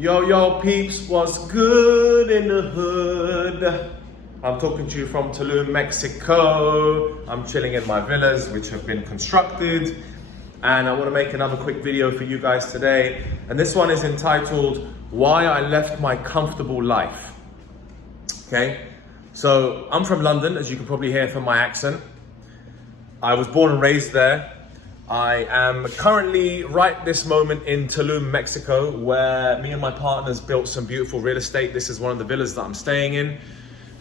Yo, yo, peeps, what's good in the hood? I'm talking to you from Tulum, Mexico. I'm chilling in my villas, which have been constructed. And I want to make another quick video for you guys today. And this one is entitled, Why I Left My Comfortable Life. Okay, so I'm from London, as you can probably hear from my accent. I was born and raised there. I am currently right this moment in Tulum, Mexico, where me and my partners built some beautiful real estate. This is one of the villas that I'm staying in.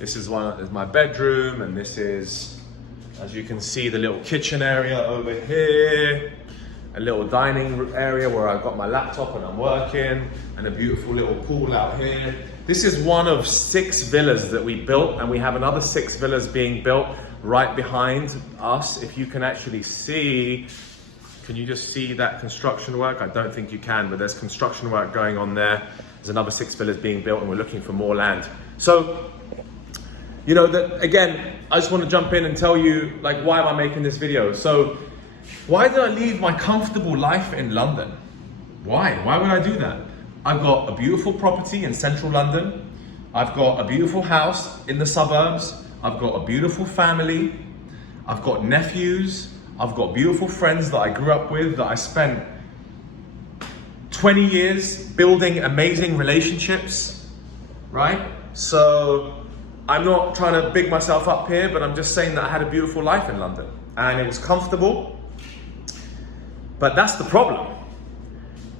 This is my bedroom, and this is, as you can see, the little kitchen area over here, a little dining area where I've got my laptop and I'm working, and a beautiful little pool out here. This is one of 6 villas that we built, and we have another 6 villas being built right behind us. If you can actually see, can you just see that construction work? I don't think you can, but there's construction work going on there. There's another 6 villas being built, and we're looking for more land. So, you know, that again, I just want to jump in and tell you, like, why am I making this video? So, why did I leave my comfortable life in London? Why? Why would I do that? I've got a beautiful property in central London. I've got a beautiful house in the suburbs. I've got a beautiful family. I've got nephews. I've got beautiful friends that I grew up with, that I spent 20 years building amazing relationships, right? So I'm not trying to big myself up here, but I'm just saying that I had a beautiful life in London and it was comfortable. But that's the problem.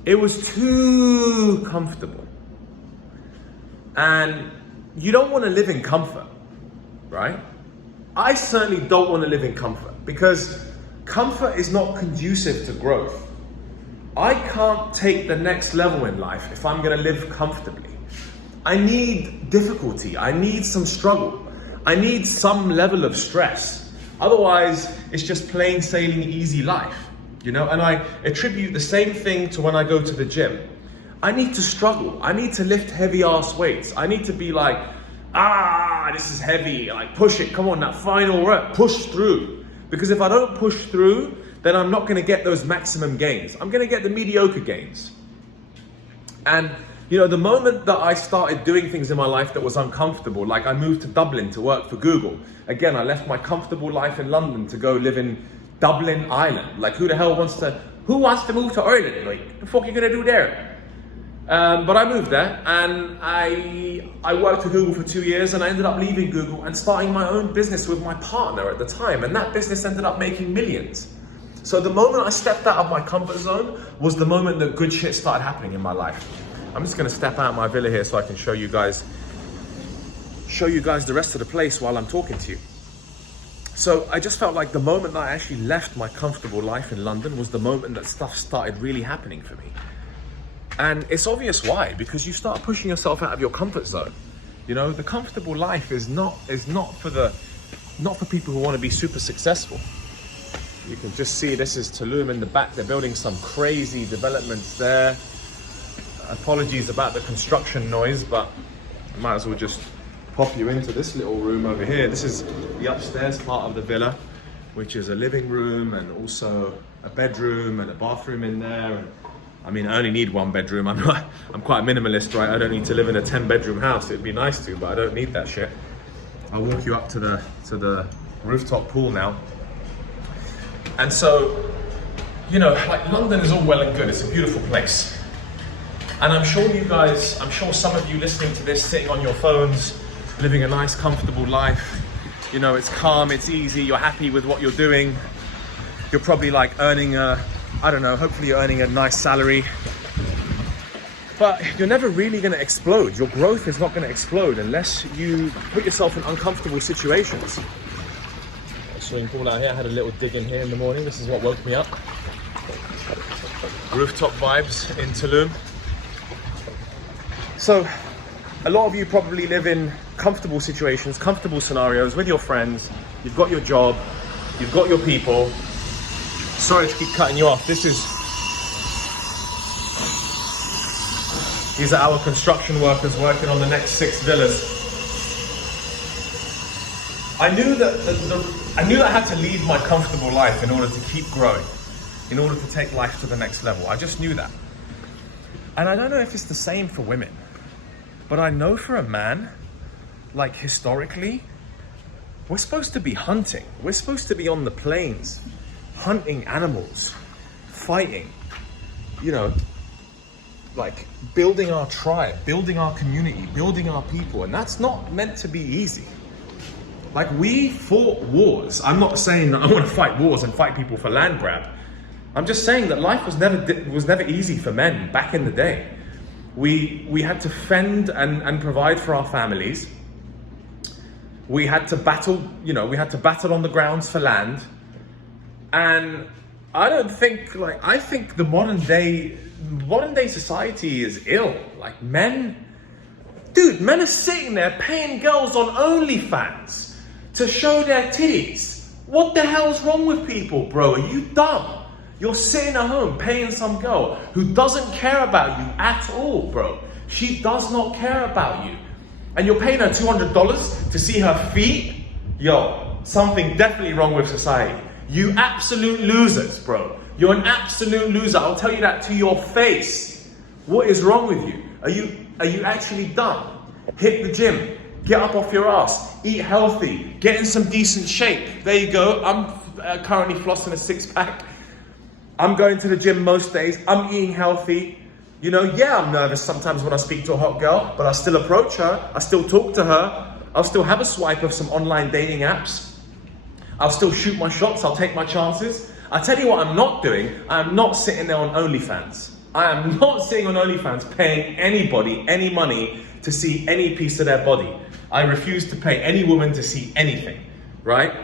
It was too comfortable. And you don't want to live in comfort, right? I certainly don't want to live in comfort, because comfort is not conducive to growth. I can't take the next level in life if I'm going to live comfortably. I need difficulty. I need some struggle. I need some level of stress. Otherwise, it's just plain sailing easy life, you know? And I attribute the same thing to when I go to the gym. I need to struggle. I need to lift heavy ass weights. I need to be like, this is heavy. Like, push it. Come on, that final rep. Push through. Because if I don't push through, then I'm not going to get those maximum gains. I'm going to get the mediocre gains. And, you know, the moment that I started doing things in my life that was uncomfortable, like I moved to Dublin to work for Google. Again, I left my comfortable life in London to go live in Dublin, Ireland. Like, who wants to move to Ireland? Like, the fuck are you going to do there? But I moved there, and I worked for Google for 2 years, and I ended up leaving Google and starting my own business with my partner at the time, and that business ended up making millions. So the moment I stepped out of my comfort zone was the moment that good shit started happening in my life. I'm just gonna step out of my villa here so I can show you guys the rest of the place while I'm talking to you. So I just felt like the moment that I actually left my comfortable life in London was the moment that stuff started really happening for me. And it's obvious why, because you start pushing yourself out of your comfort zone. You know, the comfortable life is not for people who want to be super successful. You can just see this is Tulum in the back. They're building some crazy developments there. Apologies about the construction noise, but I might as well just pop you into this little room over here. This is the upstairs part of the villa, which is a living room and also a bedroom and a bathroom in there. And I mean, I only need 1 bedroom. I'm quite a minimalist, right? I don't need to live in a 10-bedroom house. It'd be nice to, but I don't need that shit. I'll walk you up to the rooftop pool now. And so, you know, like, London is all well and good. It's a beautiful place. And I'm sure some of you listening to this, sitting on your phones, living a nice, comfortable life. You know, it's calm, it's easy, you're happy with what you're doing. You're probably like earning hopefully you're earning a nice salary. But you're never really gonna explode. Your growth is not gonna explode unless you put yourself in uncomfortable situations. Swimming pool out here. I had a little dig in here in the morning. This is what woke me up. Rooftop vibes in Tulum. So, a lot of you probably live in comfortable situations, comfortable scenarios with your friends. You've got your job, you've got your people. Sorry to keep cutting you off. These are our construction workers working on the next 6 villas. I knew that I had to leave my comfortable life in order to keep growing, in order to take life to the next level. I just knew that. And I don't know if it's the same for women, but I know for a man, like historically, we're supposed to be hunting. We're supposed to be on the plains, hunting animals, fighting, you know, like building our tribe, building our community, building our people. And that's not meant to be easy. Like, we fought wars. I'm not saying that I want to fight wars and fight people for land grab. I'm just saying that life was never easy for men back in the day. We had to fend and provide for our families. We had to battle, you know, we had to battle on the grounds for land. And I think the modern day society is ill. Like, men are sitting there paying girls on OnlyFans to show their titties. What the hell's wrong with people, bro? Are you dumb? You're sitting at home paying some girl who doesn't care about you at all, bro. She does not care about you. And you're paying her $200 to see her feet? Yo, something definitely wrong with society. You absolute losers, bro. You're an absolute loser. I'll tell you that to your face. What is wrong with you? Are you actually dumb? Hit the gym. Get up off your ass. Eat healthy. Get in some decent shape. There you go. I'm currently flossing a six-pack. I'm going to the gym most days. I'm eating healthy. You know, yeah, I'm nervous sometimes when I speak to a hot girl, but I still approach her. I still talk to her. I'll still have a swipe of some online dating apps. I'll still shoot my shots. I'll take my chances. I tell you what I'm not doing. I'm not sitting there on OnlyFans. I am not sitting on OnlyFans paying anybody any money to see any piece of their body. I refuse to pay any woman to see anything, right?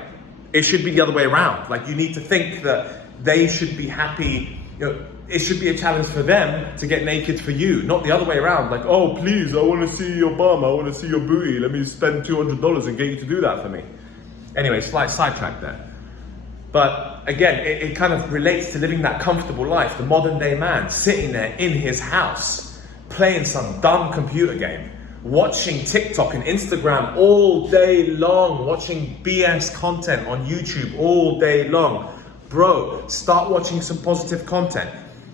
It should be the other way around. Like, you need to think that they should be happy. You know, it should be a challenge for them to get naked for you, not the other way around. Like, oh, please, I want to see your bum. I want to see your booty. Let me spend $200 and get you to do that for me. Anyway, slight sidetrack there. But again, it kind of relates to living that comfortable life. The modern day man sitting there in his house, playing some dumb computer game, watching TikTok and Instagram all day long, watching BS content on YouTube all day long. Bro, start watching some positive content.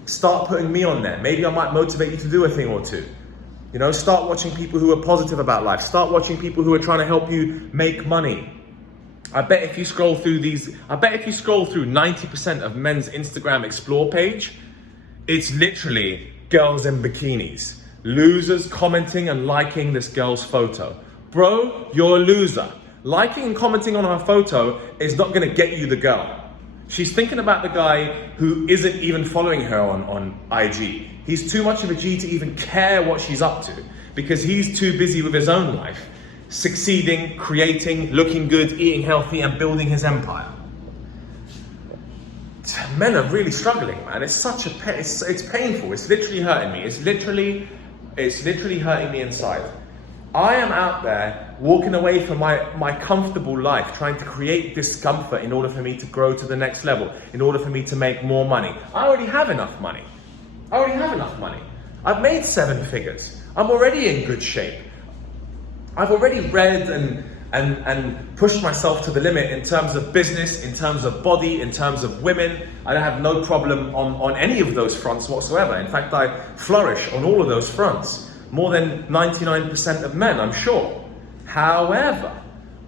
Start putting me on there. Maybe I might motivate you to do a thing or two. You know, start watching people who are positive about life. Start watching people who are trying to help you make money. I bet if you scroll through 90% of men's Instagram Explore page, it's literally girls in bikinis. Losers commenting and liking this girl's photo. Bro, you're a loser. Liking and commenting on her photo is not gonna get you the girl. She's thinking about the guy who isn't even following her on IG. He's too much of a G to even care what she's up to because he's too busy with his own life, succeeding, creating, looking good, eating healthy, and building his empire. Men are really struggling, man. It's such a it's painful. It's literally hurting me. It's literally hurting me inside. I am out there walking away from my comfortable life, trying to create discomfort in order for me to grow to the next level, in order for me to make more money. I already have enough money. I've made 7 figures. I'm already in good shape. I've already read and pushed myself to the limit in terms of business, in terms of body, in terms of women. I don't have no problem on any of those fronts whatsoever. In fact, I flourish on all of those fronts. More than 99% of men, I'm sure. However,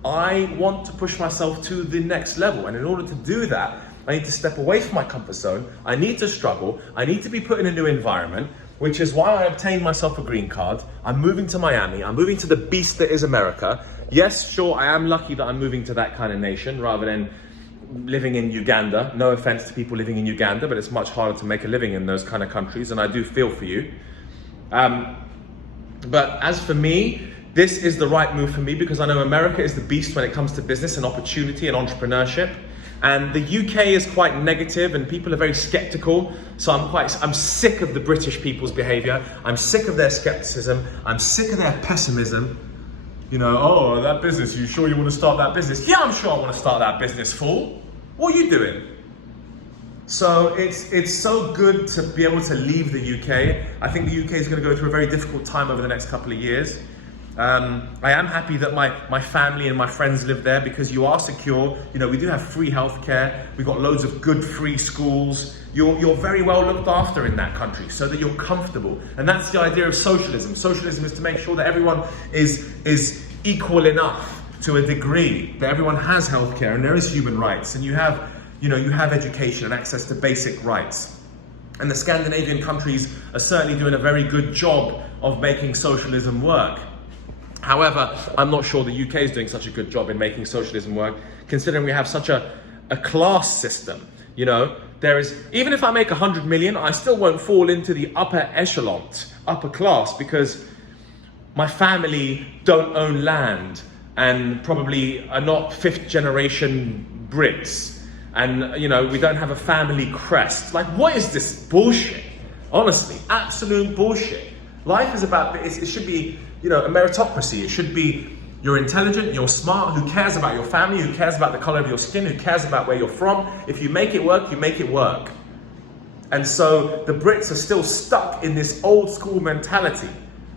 I want to push myself to the next level. And in order to do that, I need to step away from my comfort zone. I need to struggle. I need to be put in a new environment, which is why I obtained myself a green card. I'm moving to Miami. I'm moving to the beast that is America. Yes, sure, I am lucky that I'm moving to that kind of nation rather than living in Uganda. No offense to people living in Uganda, but it's much harder to make a living in those kind of countries, and I do feel for you. But as for me, this is the right move for me because I know America is the beast when it comes to business and opportunity and entrepreneurship. And the UK is quite negative and people are very skeptical. So I'm sick of the British people's behavior. I'm sick of their skepticism. I'm sick of their pessimism. You know, oh, that business, you sure you want to start that business? Yeah, I'm sure I want to start that business, fool. What are you doing? So it's so good to be able to leave the UK. I think the UK is going to go through a very difficult time over the next couple of years. I am happy that my family and my friends live there because you are secure. You know, we do have free healthcare. We've got loads of good free schools. You're very well looked after in that country so that you're comfortable. And that's the idea of socialism. Socialism is to make sure that everyone is equal enough to a degree, that everyone has healthcare and there is human rights and you have education and access to basic rights. And the Scandinavian countries are certainly doing a very good job of making socialism work. However, I'm not sure the UK is doing such a good job in making socialism work, considering we have such a class system. You know, there is, even if I make 100 million, I still won't fall into the upper echelon, upper class, because my family don't own land and probably are not fifth generation Brits. And, you know, we don't have a family crest. Like, what is this bullshit? Honestly, absolute bullshit. Life is about, it should be, you know, a meritocracy. It should be, you're intelligent, you're smart, who cares about your family, who cares about the color of your skin, who cares about where you're from. If you make it work, you make it work. And so the Brits are still stuck in this old school mentality.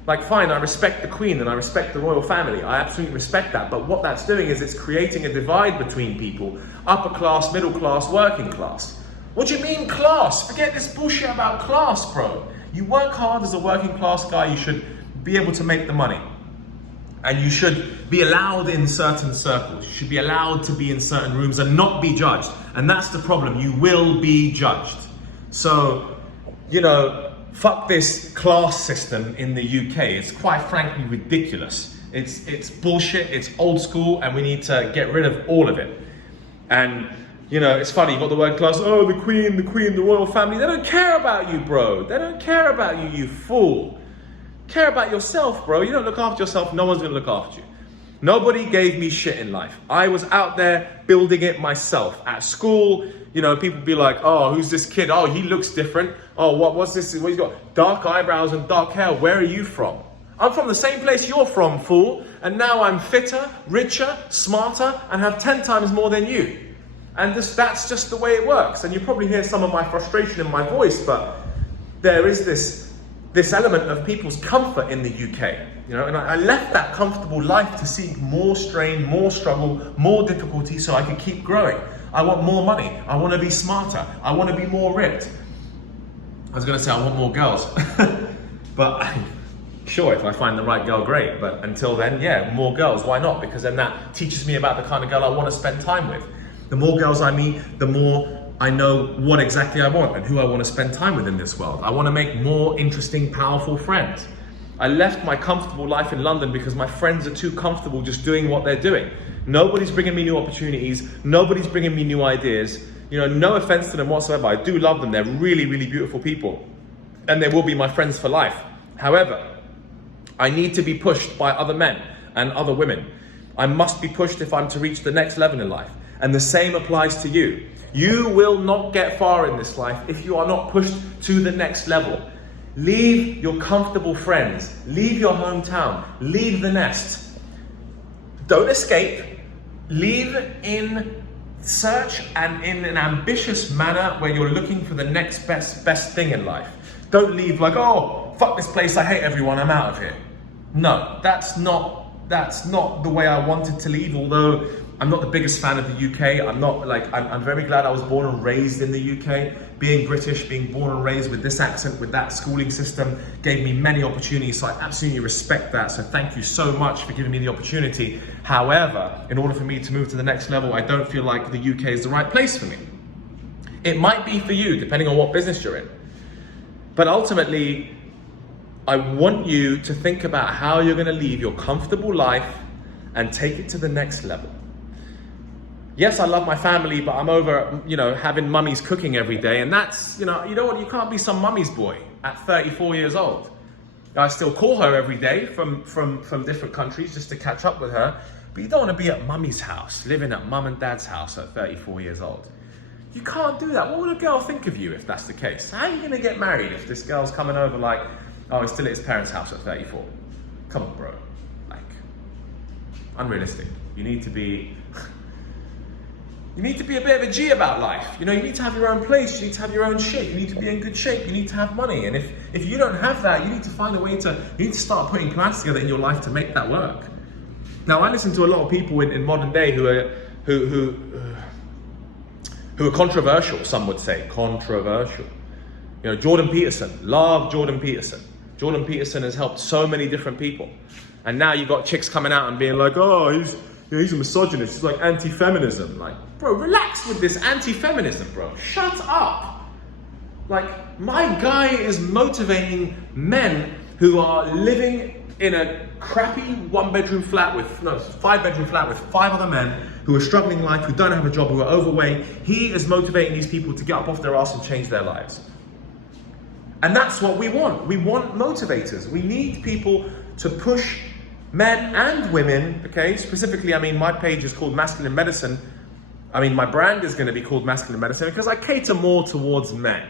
Like, fine, I respect the Queen and I respect the royal family. I absolutely respect that. But what that's doing is it's creating a divide between people. Upper class, middle class, working class. What do you mean class? Forget this bullshit about class, bro. You work hard as a working class guy, you should be able to make the money. And you should be allowed in certain circles. You should be allowed to be in certain rooms and not be judged. And that's the problem. You will be judged. So, you know, fuck this class system in the UK. It's quite frankly ridiculous. It's bullshit, it's old school, and we need to get rid of all of it. And, you know, it's funny, you've got the word class, oh, the Queen, the royal family. They don't care about you, bro. They don't care about you, you fool. Care about yourself, bro. You don't look after yourself, no one's gonna look after you. Nobody gave me shit in life. I was out there building it myself. At school, you know, people be like, oh, who's this kid? Oh, he looks different. Oh, what's this? What he's got? Dark eyebrows and dark hair. Where are you from? I'm from the same place you're from, fool. And now I'm fitter, richer, smarter, and have 10 times more than you. And that's just the way it works. And you probably hear some of my frustration in my voice, but there is this element of people's comfort in the UK. You know, and I left that comfortable life to seek more strain, more struggle, more difficulty so I could keep growing. I want more money. I want to be smarter. I want to be more ripped. I was going to say I want more girls. But sure, if I find the right girl, great. But until then, yeah, more girls. Why not? Because then that teaches me about the kind of girl I want to spend time with. The more girls I meet, the more I know what exactly I want and who I want to spend time with in this world. I want to make more interesting, powerful friends. I left my comfortable life in London because my friends are too comfortable just doing what they're doing. Nobody's bringing me new opportunities. Nobody's bringing me new ideas. You know, no offense to them whatsoever. I do love them. They're really, really beautiful people. And they will be my friends for life. However, I need to be pushed by other men and other women. I must be pushed if I'm to reach the next level in life. And the same applies to you. You will not get far in this life if you are not pushed to the next level. Leave your comfortable friends. Leave your hometown. Leave the nest. Don't escape. Leave in search and in an ambitious manner where you're looking for the next best thing in life. Don't leave like, oh, fuck this place, I hate everyone, I'm out of here. No, that's not the way I wanted to leave, although I'm not the biggest fan of the UK. I'm very glad I was born and raised in the UK. Being British, being born and raised with this accent, with that schooling system, gave me many opportunities, so I absolutely respect that. So thank you so much for giving me the opportunity. However, in order for me to move to the next level, I don't feel like the UK is the right place for me. It might be for you, depending on what business you're in. But ultimately, I want you to think about how you're going to leave your comfortable life and take it to the next level. Yes, I love my family, but I'm over, you know, having mummies cooking every day. And that's, you know what, you can't be some mummy's boy at 34 years old. I still call her every day from different countries just to catch up with her. But you don't want to be at mummy's house, living at mum and dad's house at 34 years old. You can't do that. What would a girl think of you if that's the case? How are you going to get married if this girl's coming over like, oh, he's still at his parents' house at 34? Come on, bro. Like, unrealistic. You need to be... You need to be a bit of a G about life. You know, you need to have your own place, you need to have your own shit, you need to be in good shape, you need to have money. And if you don't have that, you need to find a way you need to start putting plans together in your life to make that work. Now, I listen to a lot of people in modern day who are controversial, some would say, controversial. You know, Jordan Peterson, love Jordan Peterson. Jordan Peterson has helped so many different people. And now you've got chicks coming out and being like, oh, he's a misogynist, he's like anti-feminism. Like, bro, relax with this anti-feminism, bro. Shut up. Like, my guy is motivating men who are living in a crappy 5-bedroom flat with 5 other men who are struggling in life, who don't have a job, who are overweight. He is motivating these people to get up off their ass and change their lives. And that's what we want. We want motivators. We need people to push men and women, okay? Specifically, I mean, my page is called Masculine Medicine. I mean, my brand is going to be called Masculine Medicine because I cater more towards men,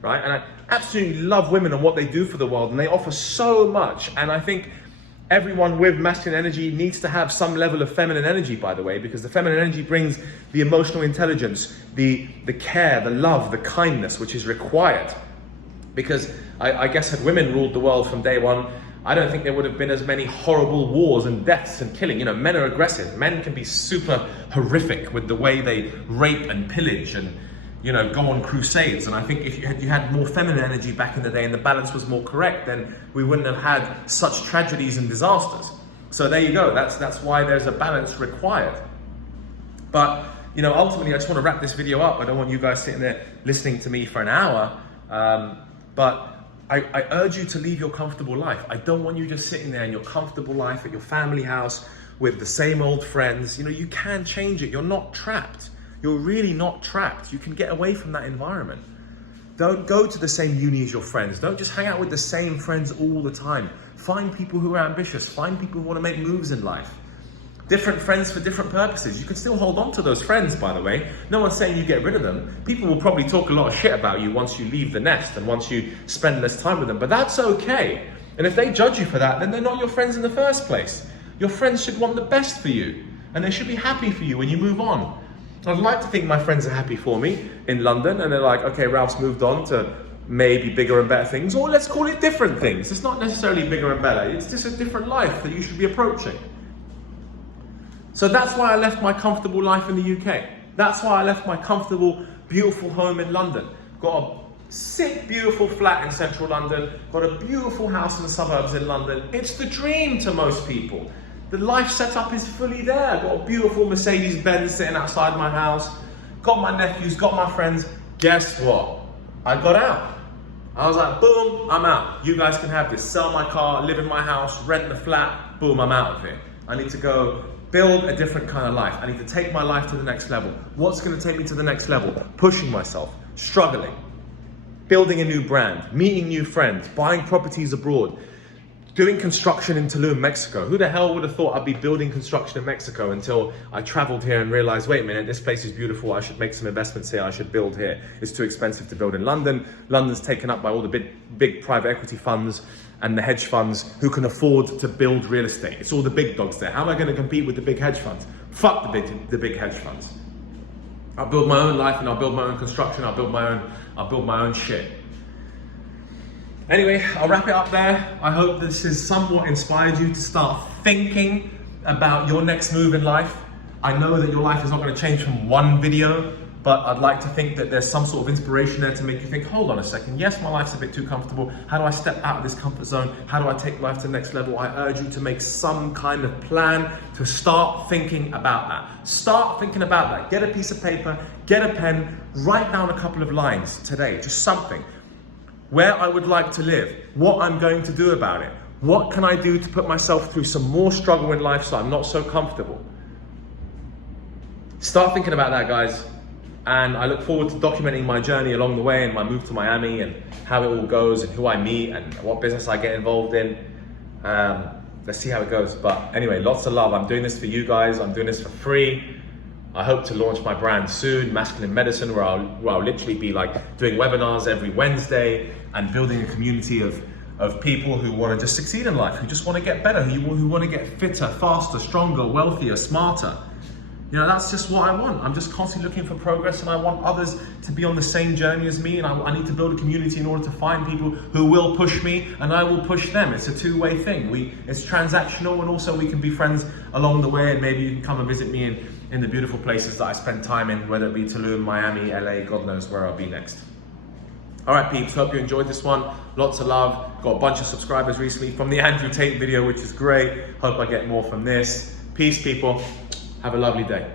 right? And I absolutely love women and what they do for the world, and they offer so much. And I think everyone with masculine energy needs to have some level of feminine energy, by the way, because the feminine energy brings the emotional intelligence, the care, the love, the kindness, which is required. Because I guess had women ruled the world from day one, I don't think there would have been as many horrible wars and deaths and killing. You know, men are aggressive. Men can be super horrific with the way they rape and pillage and, you know, go on crusades. And I think if you had more feminine energy back in the day and the balance was more correct, then we wouldn't have had such tragedies and disasters. So there you go. That's why there's a balance required. But, you know, ultimately, I just want to wrap this video up. I don't want you guys sitting there listening to me for an hour. But I urge you to leave your comfortable life. I don't want you just sitting there in your comfortable life at your family house with the same old friends. You know, you can change it. You're not trapped. You're really not trapped. You can get away from that environment. Don't go to the same uni as your friends. Don't just hang out with the same friends all the time. Find people who are ambitious. Find people who want to make moves in life. Different friends for different purposes. You can still hold on to those friends, by the way. No one's saying you get rid of them. People will probably talk a lot of shit about you once you leave the nest and once you spend less time with them, but that's okay. And if they judge you for that, then they're not your friends in the first place. Your friends should want the best for you, and they should be happy for you when you move on. I'd like to think my friends are happy for me in London, and they're like, okay, Ralph's moved on to maybe bigger and better things, or let's call it different things. It's not necessarily bigger and better. It's just a different life that you should be approaching. So that's why I left my comfortable life in the UK. That's why I left my comfortable, beautiful home in London. Got a sick, beautiful flat in central London. Got a beautiful house in the suburbs in London. It's the dream to most people. The life setup is fully there. Got a beautiful Mercedes-Benz sitting outside my house. Got my nephews, got my friends. Guess what? I got out. I was like, boom, I'm out. You guys can have this. Sell my car, live in my house, rent the flat. Boom, I'm out of here. I need to go build a different kind of life. I need to take my life to the next level. What's going to take me to the next level? Pushing myself, struggling, building a new brand, meeting new friends, buying properties abroad, doing construction in Tulum, Mexico. Who the hell would have thought I'd be building construction in Mexico until I traveled here and realized, wait a minute, this place is beautiful. I should make some investments here. I should build here. It's too expensive to build in London. London's taken up by all the big private equity funds and the hedge funds who can afford to build real estate. It's all the big dogs there. How am I going to compete with the big hedge funds? Fuck the big hedge funds. I'll build my own life and I'll build my own construction. I'll build my own shit. Anyway, I'll wrap it up there. I hope this has somewhat inspired you to start thinking about your next move in life. I know that your life is not going to change from one video, but I'd like to think that there's some sort of inspiration there to make you think, hold on a second, yes, my life's a bit too comfortable. How do I step out of this comfort zone? How do I take life to the next level? I urge you to make some kind of plan to start thinking about that. Start thinking about that. Get a piece of paper, get a pen, write down a couple of lines today, just something. Where I would like to live, what I'm going to do about it. What can I do to put myself through some more struggle in life so I'm not so comfortable? Start thinking about that, guys. And I look forward to documenting my journey along the way and my move to Miami and how it all goes and who I meet and what business I get involved in. Let's see how it goes. But anyway, lots of love. I'm doing this for you guys. I'm doing this for free. I hope to launch my brand soon, Masculine Medicine, where I'll literally be like doing webinars every Wednesday and building a community of people who want to just succeed in life, who just want to get better, who want to get fitter, faster, stronger, wealthier, smarter. You know, that's just what I want. I'm just constantly looking for progress, and I want others to be on the same journey as me, and I need to build a community in order to find people who will push me, and I will push them. It's a two-way thing. It's transactional, and also we can be friends along the way, and maybe you can come and visit me in the beautiful places that I spend time in, whether it be Tulum, Miami, LA, God knows where I'll be next. All right, peeps, hope you enjoyed this one. Lots of love. Got a bunch of subscribers recently from the Andrew Tate video, which is great. Hope I get more from this. Peace, people. Have a lovely day.